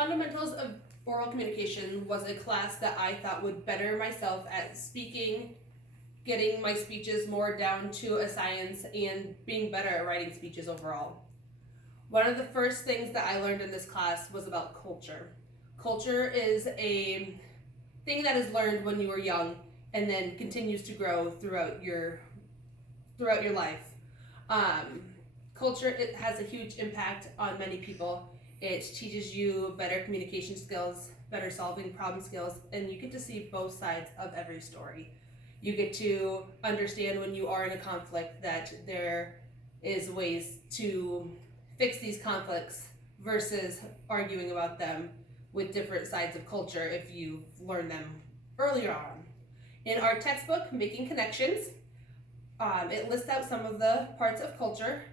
Fundamentals of Oral Communication was a class that I thought would better myself at speaking, getting my speeches more down to a science, and being better at writing speeches overall. One of the first things that I learned in this class was about culture. Culture is a thing that is learned when you are young and then continues to grow throughout your life. Um, Culture, it has a huge impact on many people. It teaches you better communication skills, better solving problem skills, and you get to see both sides of every story. You get to understand when you are in a conflict that there is ways to fix these conflicts versus arguing about them with different sides of culture if you've learned them earlier on. In our textbook, Making Connections, it lists out some of the parts of culture,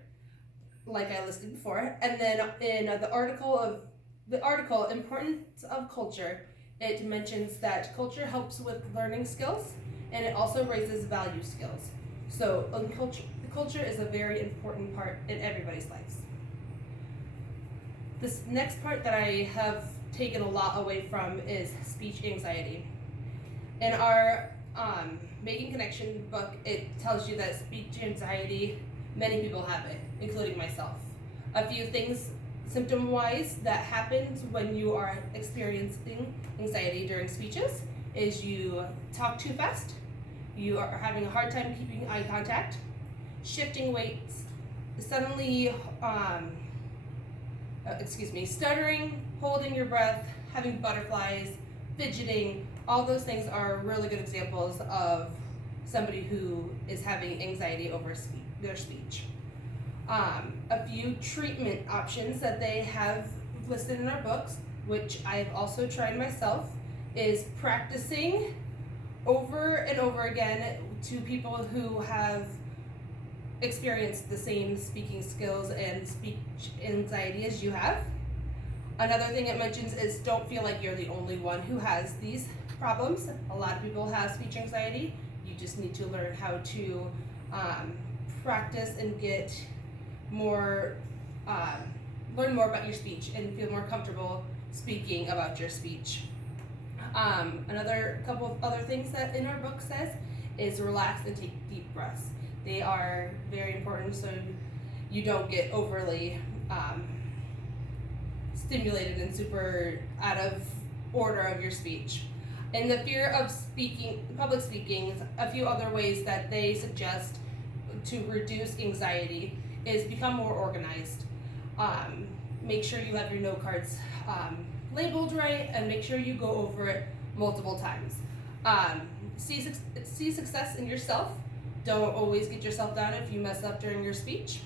like I listed before, and then in the article Importance of Culture, it mentions that culture helps with learning skills, and it also raises value skills. So culture is a very important part in everybody's lives. This next part that I have taken a lot away from is speech anxiety. In our Making Connection book, it tells you that speech anxiety, many people have it, including myself. A few things symptom-wise that happens when you are experiencing anxiety during speeches is you talk too fast, you are having a hard time keeping eye contact, shifting weights, suddenly, stuttering, holding your breath, having butterflies, fidgeting. All those things are really good examples of somebody who is having anxiety over their speech. A few treatment options that they have listed in our books, which I've also tried myself, is practicing over and over again to people who have experienced the same speaking skills and speech anxiety as you have. Another thing it mentions is don't feel like you're the only one who has these problems. A lot of people have speech anxiety. You just need to learn how to practice and get more, learn more about your speech and feel more comfortable speaking about your speech. Another couple of other things that in our book says is relax and take deep breaths. They are very important so you don't get overly stimulated and super out of order of your speech. And the fear of public speaking, a few other ways that they suggest to reduce anxiety is become more organized. Make sure you have your note cards labeled right, and make sure you go over it multiple times. See success in yourself. Don't always get yourself down if you mess up during your speech.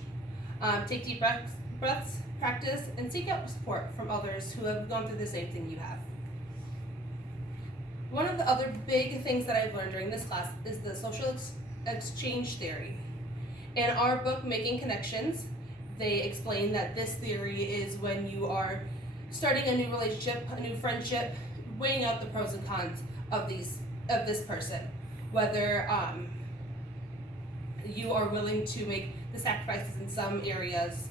Take deep breaths, practice, and seek out support from others who have gone through the same thing you have. One of the other big things that I've learned during this class is the social exchange theory. In our book, Making Connections, they explain that this theory is when you are starting a new relationship, a new friendship, weighing out the pros and cons of this person, whether you are willing to make the sacrifices in some areas,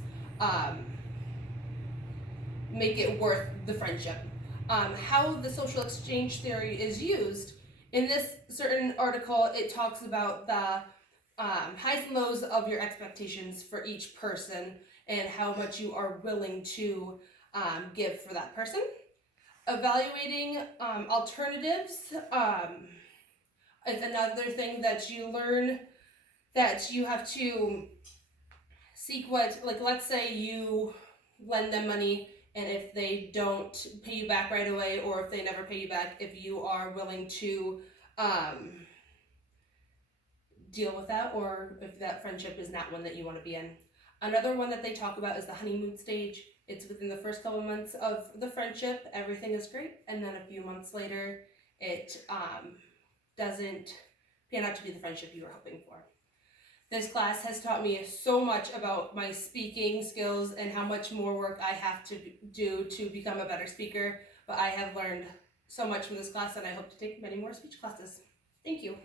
make it worth the friendship. How the social exchange theory is used, in this certain article, it talks about the highs and lows of your expectations for each person and how much you are willing to give for that person. Evaluating alternatives is another thing that you learn, that you have to seek let's say you lend them money, and if they don't pay you back right away, or if they never pay you back, if you are willing to deal with that, or if that friendship is not one that you want to be in. Another one that they talk about is the honeymoon stage. It's within the first couple months of the friendship, everything is great, and then a few months later, it doesn't pan out to be the friendship you were hoping for. This class has taught me so much about my speaking skills and how much more work I have to do to become a better speaker, but I have learned so much from this class, and I hope to take many more speech classes. Thank you.